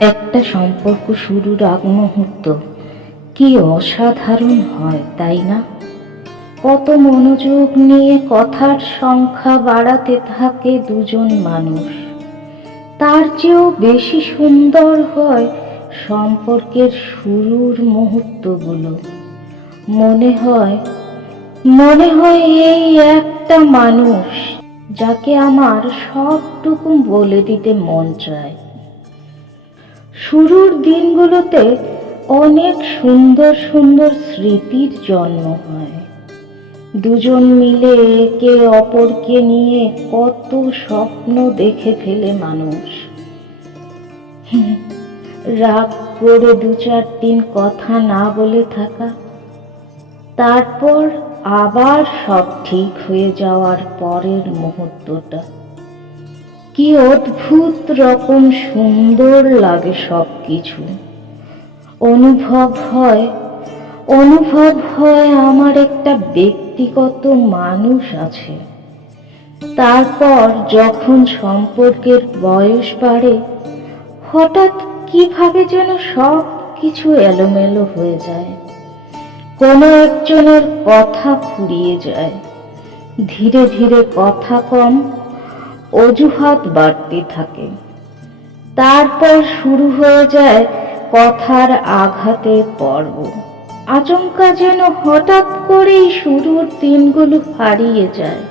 একটা সম্পর্ক শুরুর আগ মুহূর্ত। কি অসাধারণ হয়, তাই না? কত মনোযোগ নিয়ে কথার সংখ্যা বাড়াতে থাকে দুজন মানুষ। তার চেয়েও বেশি সুন্দর হয় সম্পর্কের শুরুর মুহূর্তগুলো। মনে হয় মনে হয় এই একটা মানুষ যাকে আমার সবটুকু বলে দিতে মন চায়। শুরুর দিনগুলোতে অনেক সুন্দর সুন্দর স্মৃতির জন্ম হয়। দুজন মিলে একে অপরকে নিয়ে কত স্বপ্ন দেখে ফেলে মানুষ। রাগ করে দু চার দিন কথা না বলে থাকা, তারপর আবার সব ঠিক হয়ে যাওয়ার পরের মুহূর্তটা। কি অদ্ভুত রকম সুন্দর লাগে সব কিছু অনুভব হয় অনুভব হয় আমার একটা ব্যক্তিগত মানুষ আছে। তারপর যখন সম্পর্কের বয়স বাড়ে, হঠাৎ কীভাবে যেন সব কিছু এলোমেলো হয়ে যায়। কোনো একজনের কথা ফুরিয়ে যায়। ধীরে ধীরে কথা কম অজুহাত বাড়তে থাকে। তারপর শুরু হয়ে যায় কথার আঘাতের পর্ব। আচমকা যেন হঠাৎ করেই শুরুর দিনগুলো হারিয়ে যায়।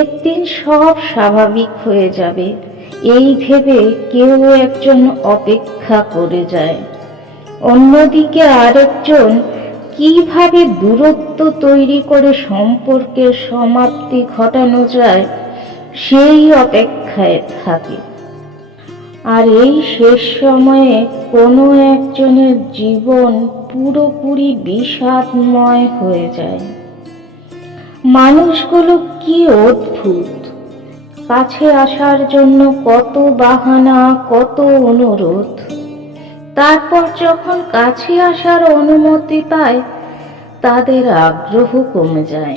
একদিন সব স্বাভাবিক হয়ে যাবে। এই ভেবে কেউ একজন অপেক্ষা করে যায়। অন্যদিকে আরেকজন কীভাবে দূরত্ব তৈরি করে সম্পর্কের সমাপ্তি ঘটানো যায় সেই অপেক্ষায় থাকে। আর এই শেষ সময়ে কোনো একজনের জীবন পুরোপুরি বিষাদময় হয়ে যায়। মানুষগুলো কি অদ্ভুত! কাছে আসার জন্য কত বাহানা, কত অনুরোধ। তারপর যখন কাছে আসার অনুমতি পায় তাদের আগ্রহ কমে যায়।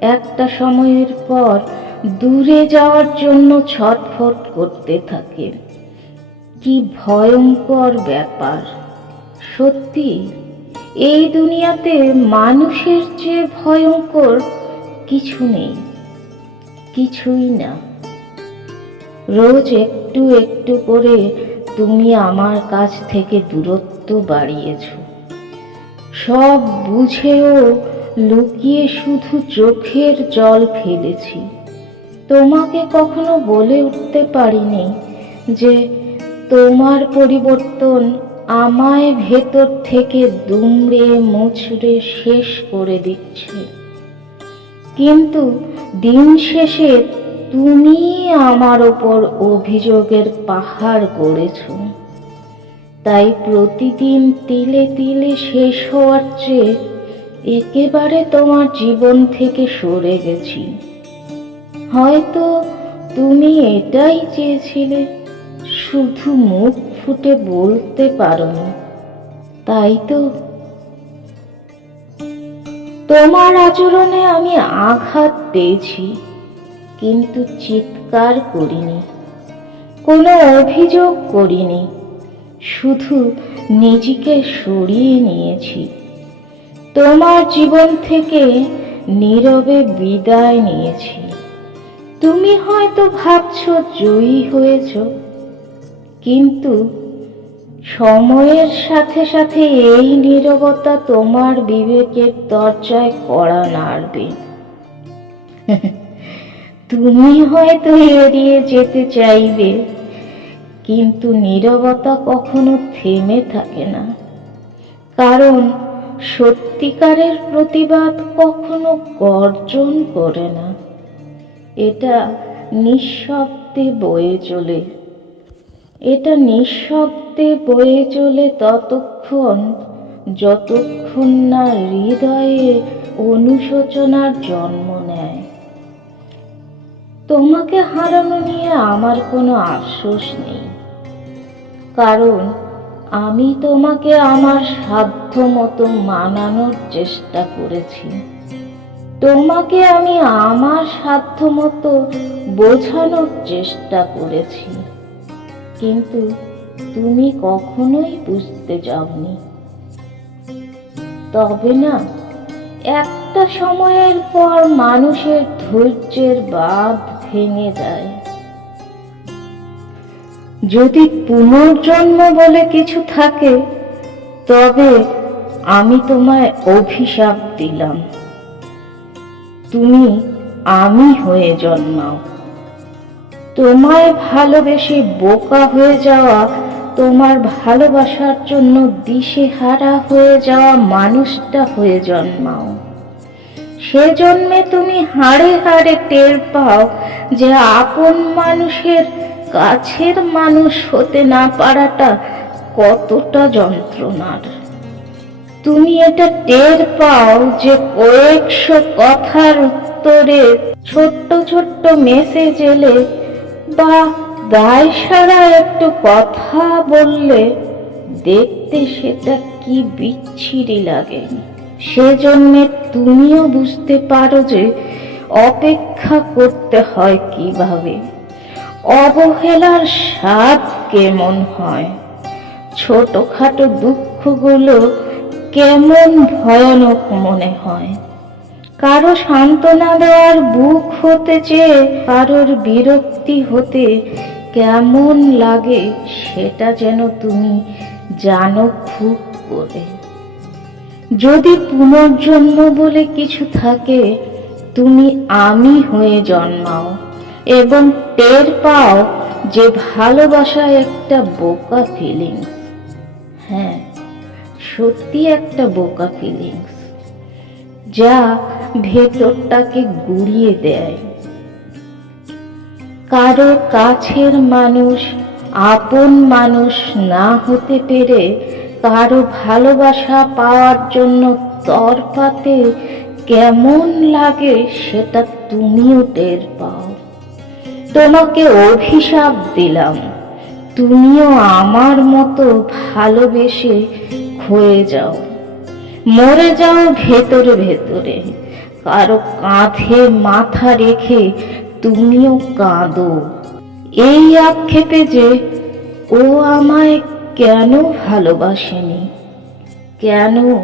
একটা সময়ের পর দূরে যাওয়ার জন্য ছটফট করতে থাকে। কি ভয়ঙ্কর ব্যাপার। সত্যি, এই দুনিয়াতে মানুষের চেয়ে ভয়ঙ্কর কিছু নেই, কিছুই না। রোজ একটু একটু করে তুমি আমার কাছ থেকে দূরত্ব বাড়িয়েছ। সব বুঝেও লুকিয়ে শুধু চোখের জল ফেলেছি। তোমাকে কখনো বলে উঠতে পারিনি যে তোমার পরিবর্তন আমায় ভেতর থেকে দুমড়ে মুচড়ে শেষ করে দিচ্ছে। কিন্তু দিন শেষে তুমি আমার ওপর অভিযোগের পাহাড় গড়েছ। তাই প্রতিদিন তিলে তিলে শেষ হওয়ার চেয়ে একেবারে তোমার জীবন থেকে সরে গেছি। হয়তো তুমি এটাই চেয়েছিলে। শুধু মুখ ফুটে বলতে পারো না, তাই তো। তোমার আচরণে আমি আঘাত পেয়েছি, কিন্তু চিৎকার করিনি, কোনো অভিযোগ করিনি, শুধু নিজেকে সরিয়ে নিয়েছি। তোমার জীবন থেকে নীরবে বিদায় নিয়েছি। তুমি হয়তো ভাবছ জয়ী হয়েছ কিন্তু সময়ের সাথে সাথে এই নীরবতা তোমার বিবেকের দরজায় কড়া নাড়বে তুমি হয়তো এড়িয়ে যেতে চাইবে কিন্তু নীরবতা কখনো থেমে থাকে না। কারণ সত্যিকারের প্রতিবাদ কখনো গর্জন করে না। এটা নিঃশব্দে বয়ে চলে। এটা নিঃশব্দে বয়ে চলে ততক্ষণ, যতক্ষণ না হৃদয়ে অনুশোচনার জন্ম নেয়। তোমাকে হারানো নিয়ে আমার কোনো আফসোস নেই। কারণ আমি তোমাকে আমার সাধ্য মতো মানানোর চেষ্টা করেছি। তোমাকে আমি আমার সাধ্য মতো বোঝানোর চেষ্টা করেছি। কিন্তু তুমি কখনোই বুঝতে যাওনি তবে না, একটা সময়ের পর মানুষের ধৈর্যের বাঁধ ভেঙে যায়। যদি পুনর্জন্ম বলে কিছু থাকে, তবে আমি তোমায় অভিশাপ দিলাম। তুমি আমি হয়ে জন্মাও। তোমায় ভালোবেসে বোকা হয়ে যাওয়া, তোমার ভালোবাসার জন্য দিশেহারা হয়ে যাওয়া মানুষটা হয়ে জন্মাও। সে জন্মে তুমি হাড়ে হাড়ে টের পাও যে আপন মানুষের কাছের মানুষ হতে না পারাটা কতটা যন্ত্রণার। তুমি এটা টের পাও যে কয়েকশো কথার উত্তরে ছোট্ট ছোট্ট মেসেজ এলে বা গায়ে সারা একটু কথা বললে দেখতে সেটা কি বিচ্ছিরি লাগে। সেজন্যে তুমিও বুঝতে পারো যে অপেক্ষা করতে হয় কীভাবে। অবহেলার স্বাদ কেমন হয়? ছোটখাটো দুঃখগুলো কেমন ভয়ানক মনে হয়। কারও সান্ত্বনা দেওয়ার বুক হতে চেয়ে কারোর বিরক্তি হতে কেমন লাগে সেটা যেন তুমি জানো খুব করে। যদি পুনর্জন্ম বলে কিছু থাকে, তুমি আমি হয়ে জন্মাও এবং টের পাও যে ভালোবাসা একটা বোকা ফিলিংস হ্যাঁ সত্যি একটা বোকা ফিলিংস যা ভেতরটাকে গুড়িয়ে দেয়। কারও কাছের মানুষ, আপন মানুষ না হতে পেরে কারও ভালোবাসা পাওয়ার জন্য তরপাতে কেমন লাগে সেটা তুমিও টের পাও। তোমাকে অভিশাপ দিলাম, তুমিও আমার মতো ভালোবেসে ক্ষয়ে যাও। মরে যাও ভেতরে ভেতরে। কারও কাঁধে মাথা রেখে তুমিও কাঁদো। এই আক্ষেপে যে ও আমায় কেন ভালোবাসেনি? কেন